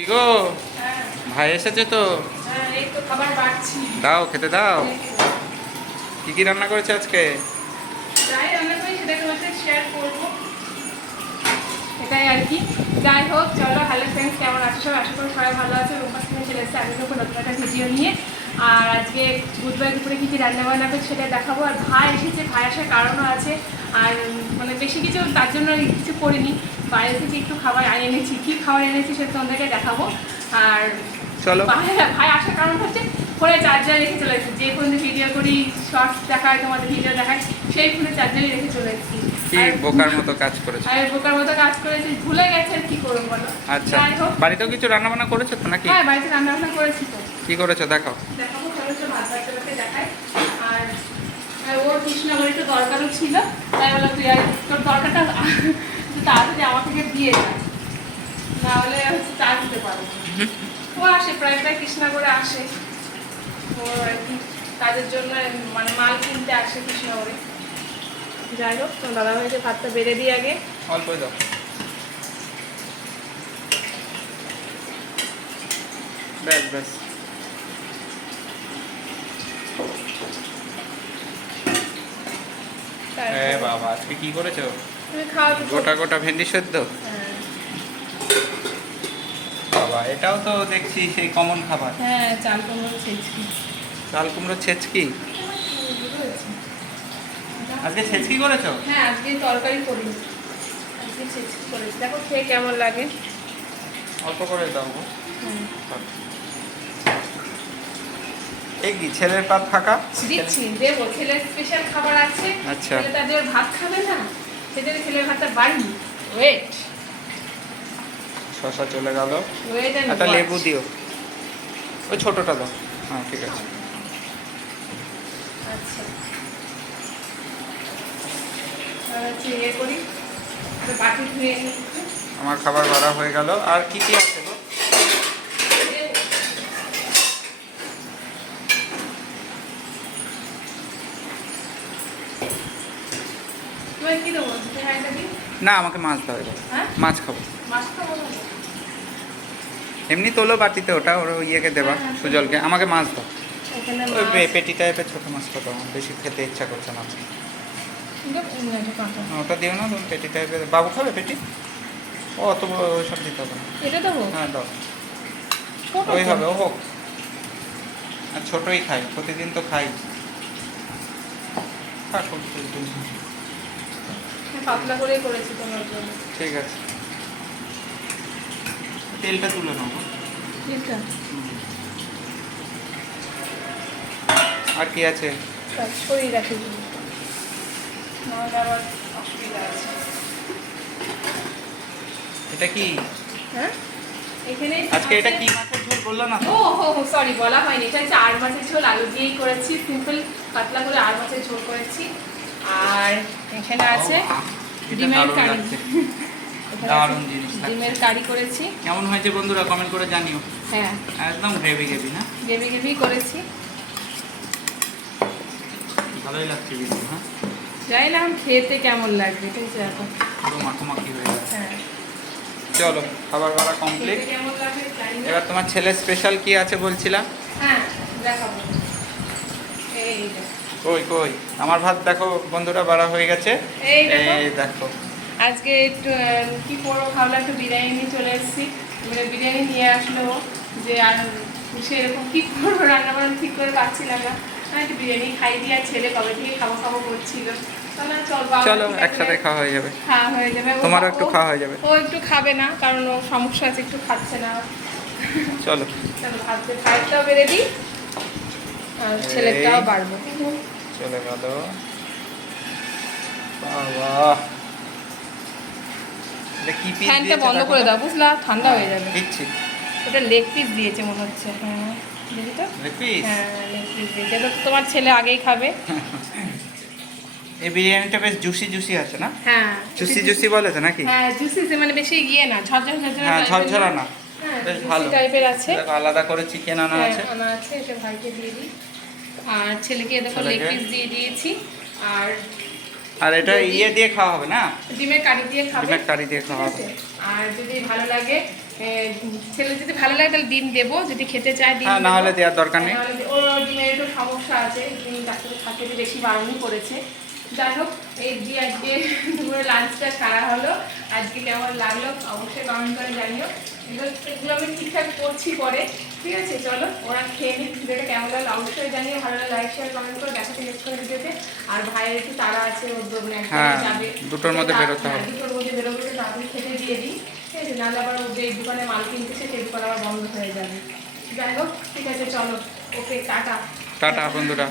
কি গো, ভাই এসেছে তো? এই তো খাবার বাড়ছি। দাও, খেতে দাও। কি কি রান্না করেছে আজকে? যাই রান্না করি সেটা তোমার সাথে শেয়ার করবো, এটাই আর কি। যাই হোক, চলো। হ্যালো ফ্রেন্ডস, কেমন আছো সব? আশা করি সবাই ভালো আছে। রূপার সঙ্গে চলে এসেছে আমি নতুন একটা ভিডিও নিয়ে। আর আজকে বুধবার দুপুরে কী কী রান্না বান্না করছি সেটা দেখাবো। আর ভাই এসেছে, ভাই আসার কারণও আছে। আর মানে বেশি কিছু তার জন্য কিছু করিনি, বাইরে থেকে একটু খাবার এনেছি। কী খাবার এনেছি সেটা তোমাদেরকে দেখাবো। আর চলো। ভাই আসার কারণ হচ্ছে ফোনে চার্জার রেখে চলে এসেছি। যে ফোনে ভিডিও করি, শর্টস দেখায়, তোমাদের ভিডিও দেখায়, সেই ফোনে চার্জারই রেখে চলে এসেছি। কি বোকার মতো কাজ করেছো? আর বোকার মতো কাজ করেছি, ভুলে গেছে। আর কি করবো বলো? আচ্ছা, যাই হোক, বাড়িতেও কিছু রান্না বান্না করেছো তো নাকি? হ্যাঁ বাড়িতে রান্না বান্না করেছি তো। কি করেছো দেখাও। দেখাবো, চলো চলো ভাত বাচ্চাটাকে দেখাই। আর ওর কৃষ্ণাবরী একটু দরকারও ছিল, তাই বললো তুই আর তোর দরকারটা তাড়াতাড়ি আমার থেকে দিয়ে যায়, নাহলে হচ্ছে চা দিতে পারবো। ও আসে প্রায় প্রায় কৃষ্ণাগরে আসে, ও আর কি কাজের জন্য, মানে মাল কিনতে আসে কৃষ্ণাগরে। যাই হোক, তোমার দাদা ভাইকে ভাতটা বেড়ে দিই আগে। অল্পই দাও। ব্যাস ব্যাস। বাবা, আজকে কি করেছো? তুমি খাওয়া তো। গোটা গোটা ভেন্ডি সেদ্ধ। হ্যাঁ বাবা, এটাও তো দেখছি সেই কমন খাবার। হ্যাঁ, চাল কুমড়ো ছেঁচকি। চাল কুমড়ো ছেচকি। আজকে ছেচকি করেছো? হ্যাঁ, আজকে তরকারি করিনি, আজকে ছেঁচকি করেছি। দেখো খেয়ে কেমন লাগে। অল্প করে দাও গো। হুম, এই কি ছেলের পাত ফাঁকা? দিচ্ছি, দেবো। ছেলের স্পেশাল খাবার আছে। আচ্ছা। ছেলে তাদের ভাত খাবে না, সেজন্য ছেলের ভাতটা বাড়ি। ওয়েট শশা চলে গেল। ওয়েট এন্ড একটা লেবু দিও, ওই ছোটটা দাও। হ্যাঁ ঠিক আছে। আচ্ছা, আর হচ্ছে ইয়ে করি, একটা বাটি ধুয়ে নিই। আমার খাবার বাড়া হয়ে গেল। আর কি কি আছে গো? দেবো। তোমার কি দেবো? হ্যাঁ, এটা দিই। না, আমাকে মাছ দাও এবার। হ্যাঁ, মাছ খাবো। মাছ খাবো না? এমনি তোলো বাটিতে, ওটা ওর ইয়েকে দেবা, হ্যাঁ, সুজলকে। আমাকে মাছ দাও, এখানে ওই মাছ। পেটি টাইপের ছোটো মাছটা দাও, আমার বেশি খেতে ইচ্ছা করছে না। ওটা দিও না, তুমি পেটি টাইপের। বাবু খাবে পেটি? ও অত ওইসব দিতে হবে না। এটা দেবো? হ্যাঁ দাও, ছোট ওই তো। হবে, ও হোক। আর ছোটোই খাই, প্রতিদিন তো খাই। খা সব পাতলা করেই করেছি তোমার জন্য। ঠিক আছে। তেলটা তুলে নাও। ঠিক আছে, আর কি আছে? কাজ করেই রাখি, নাহলে আবার অসুবিধা আছে। এটা কি? হ্যাঁ, এখানে আজকে এটা কি মাছের ঝোল বললো না তো? ও হো হো, সরি, বলা হয়নি। এটা হচ্ছে আর মাছের ঝোল, আলু দিয়েই করেছি। সিম্পল পাতলা করে আর মাছের ঝোল করেছি। আর এখানে আছে এটা ডিমের দারুণ কারি। লাগছে। এখানে দারুণ আছে জিনিস লাগছে। ডিমের কারি করেছি। কেমন হয়েছে বন্ধুরা কমেন্ট করে জানিও। হ্যাঁ, একদম গ্রেভি গ্রেভি না? গ্রেভি গ্রেভি করেছি। ভালোই লাগছে কিন্তু। হ্যাঁ, জানি না এখন খেতে কেমন লাগবে, ঠিক আছে? এখন পুরো মাখামাখি হয়ে যাচ্ছে। হ্যাঁ, চলো, খাবার বাড়া কমপ্লিট। খেতে কেমন লাগে জানি না। এবার তোমার ছেলে স্পেশাল কি আছে বলছিলাম? হ্যাঁ, দেখাবো। এই দেখো। কই কই আমার ভাত দেখো বন্ধুরা, বাড়া হয়ে গেছে। এই দেখো। এই দেখো। আজকে একটু কি করবো ভাবলাম, একটু বিরিয়ানি নিয়ে চলে এসেছি। মানে বিরিয়ানি নিয়ে আসলো, যে আর সেরকম কী করবো, রান্না বান্না ঠিক করে পাচ্ছিলাম না। একটু বিরিয়ানি খাই দিয়ে, আর ছেলে কবে থেকে খাবো খাবো করছিল। চলো একসাথে খাওয়া হয়ে যাবে। খাওয়া হয়ে যাবে। তোমারও একটু খাওয়া হয়ে যাবে। ও একটু খাবে না, কারণ ও সমস্যা আছে, একটু খাচ্ছে না। চলো চলো, ভাতটাও বেড়ে দিই, আর ছেলেটাও বাড়বো। চলে গেল। বাবা, এটা কি পিস ফ্যানটা দিয়েছে বন্ধ দেখো করে তো। দাও, বুঝলা? ঠান্ডা হয়ে যাবে। দিচ্ছি। ওটা লেগ পিস দিয়েছে মনে হচ্ছে। হ্যাঁ, দেখি তো। Leg piece? হ্যাঁ, লেগ পিস দিয়েছে। এটা তো তোমার ছেলে আগেই খাবে। এই বিরিয়ানিটা বেশ জুসি জুসি আছে না? হ্যাঁ, জুসি জুসি বলে তো নাকি? হ্যাঁ, জুসি, মানে বেশি ইয়ে না, ঝরঝরা ঝরঝরা হ্যাঁ, টাইপের ঝরঝরা না। না, হ্যাঁ, বেশ জুসি ভালো টাইপের আছে। দেখো, আলাদা করে চিকেন আনা হ্যাঁ, আছে। আনা আছে, এটা ভাইকে দিয়ে দিই। আর ছেলেকে দেখো লেগ ছেলেকে? পিস দিয়ে দিয়েছি। আর আর এটা ইয়ে দিয়ে খাওয়া হবে না? ডিমের কারি দিয়ে খাবে। ডিমের কারি দিয়ে ঠিক খাওয়া আছে? হবে। আর যদি ভালো লাগে ছেলে যদি ভালো লাগে তাহলে ডিম দেবো, যদি খেতে চায় ডিম হ্যাঁ, না হলে দেওয়ার দরকার নেই। ওর ডিমের একটু সমস্যা আছে, ডিম ডাক্তার খাতে বেশি বারণই করেছে। যাই হোক, এই যে আজকে দুপুরে লাঞ্চটা সারা হলো। আজকে কেমন লাগলো অবশ্যই কমেন্ট করে জানিও। এগুলো আমি ঠিকঠাক করছি পরে, ঠিক আছে? চলো ওরা খেয়ে নিই, ভিডিওটা কেমন লাগলো অবশ্যই জানিও। ভালো লাগলে লাইক শেয়ার কমেন্ট করে দেখাতে নেক্সট করে ভিডিওতে। আর ভাইয়ের একটু তারা আছে, ওর হ্যাঁ, যাবে, দুটোর মধ্যে বেরোতে হবে। দুটোর মধ্যে বেরোবে, তাড়াতাড়ি খেতে দিয়ে দিই, ঠিক আছে? নাহলে আবার ও যে দোকানে মাল কিনতেছে সেই দোকান আবার বন্ধ হয়ে যাবে। যাই হোক, ঠিক আছে, চলো, ওকে, টাটা। টাটা বন্ধুরা।